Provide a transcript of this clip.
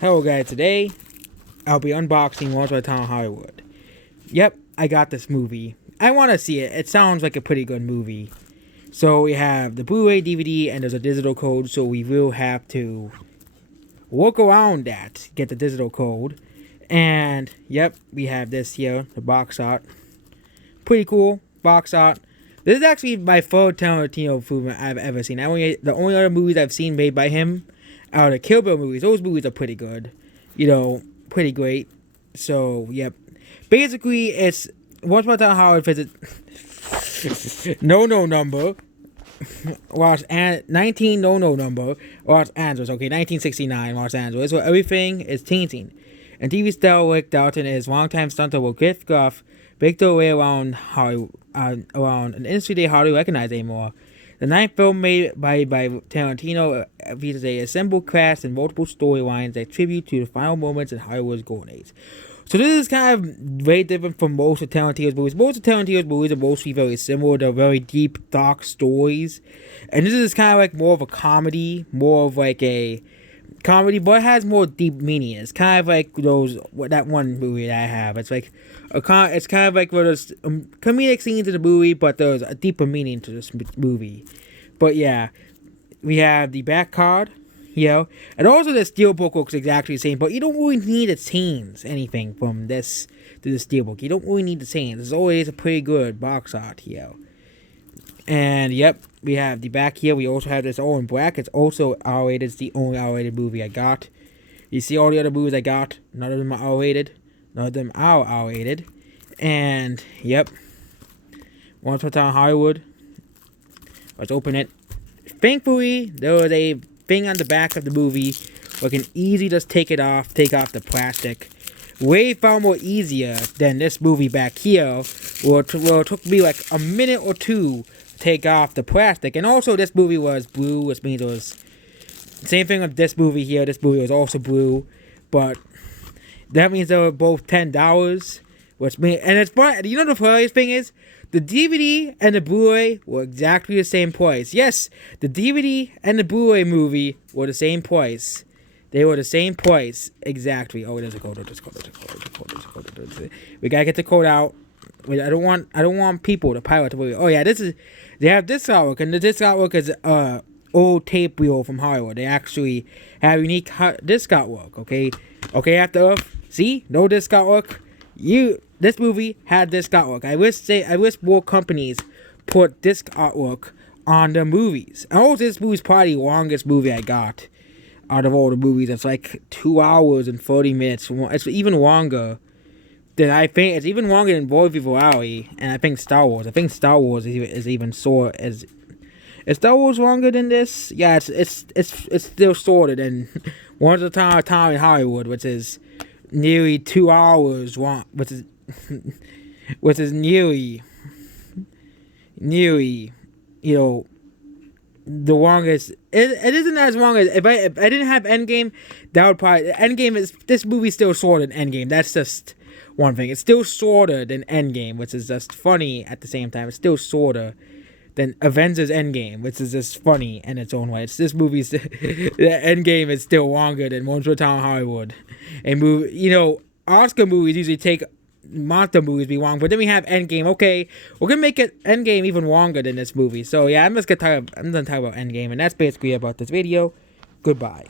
Hello guys, today I'll be unboxing Once Upon a Time in Hollywood. Yep, I got this movie. I want to see it. It sounds like a pretty good movie. So we have the Blu-ray DVD and there's a digital code, so we will have to work around that, get the digital code. And yep, we have this here, the box art. Pretty cool box art. This is actually my third Tarantino movie I've ever seen. The only other movies I've seen made by him are the Kill Bill movies. Those movies are pretty good. Pretty great. So, yep. Basically, it's Once Upon a Time in Hollywood visit No Number. 19 No Number. Los Angeles. Okay, 1969 Los Angeles. Where everything is changing. And TV star Rick Dalton and his longtime stunter will Griff Gruff break their way around around an industry they hardly recognize anymore. The ninth film made by Tarantino features a assembled cast and multiple storylines that tribute to the final moments in Hollywood's golden age. So this is kind of very different from most of Tarantino's movies. Most of Tarantino's movies are mostly very similar. They're very deep, dark stories. And this is kind of like more of a comedy, but it has more deep meaning. It's kind of like that one movie that I have. It's like it's kind of like where there's comedic scenes in the movie, but there's a deeper meaning to this movie. But yeah, we have the back card, and also the steelbook looks exactly the same. But you don't really need to change anything from this to the steelbook. You don't really need to change. It's always a pretty good box art here. And yep, we have the back here. We also have this all in black. It's also R-rated. It's the only R-rated movie I got. You see all the other movies I got. None of them are R-rated. None of them are R-rated. And yep, Once Upon a Time in Hollywood. Let's open it. Thankfully, there was a thing on the back of the movie where you can easily just take off the plastic. Way far more easier than this movie back here, where it took me like a minute or two to take off the plastic. And also, this movie was blue, which means it was same thing with this movie here. This movie was also blue, but that means they were both $10, which means, and it's fun. You know the funniest thing is, the DVD and the Blu-ray were exactly the same price. Yes, the DVD and the Blu-ray movie were the same price. They were the same price, exactly. Oh, there's a code. We gotta get the code out. I don't want people to pirate the movie. Oh yeah, they have disc artwork, and the disc artwork is old tape reel from Hollywood. They actually have unique disc artwork. Okay, After Earth. See, no disc artwork. This movie had disc artwork. I wish more companies put disc artwork on their movies. And also, this movie's probably the longest movie I got out of all the movies. It's like 2 hours and 40 minutes. It's even longer than it's even longer than Boy Vivre Alley, and I think Star Wars. I think Star Wars is even short. Is Star Wars longer than this? Yeah, it's still shorter than Once Upon a Time in Hollywood, which is nearly 2 hours long, which is nearly the longest. It isn't as long as if I didn't have Endgame, that would probably this movie's still shorter than Endgame. That's just one thing. It's still shorter than Endgame, which is just funny at the same time. It's still shorter than Avengers Endgame, which is just funny in its own way. This movie's the Endgame is still longer than Once Upon a Time in Hollywood. And Oscar movies usually take monster movies be long, but then we have Endgame. Okay, we're gonna make it Endgame even longer than this movie. So yeah, I'm done talking about Endgame, and that's basically about this video. Goodbye.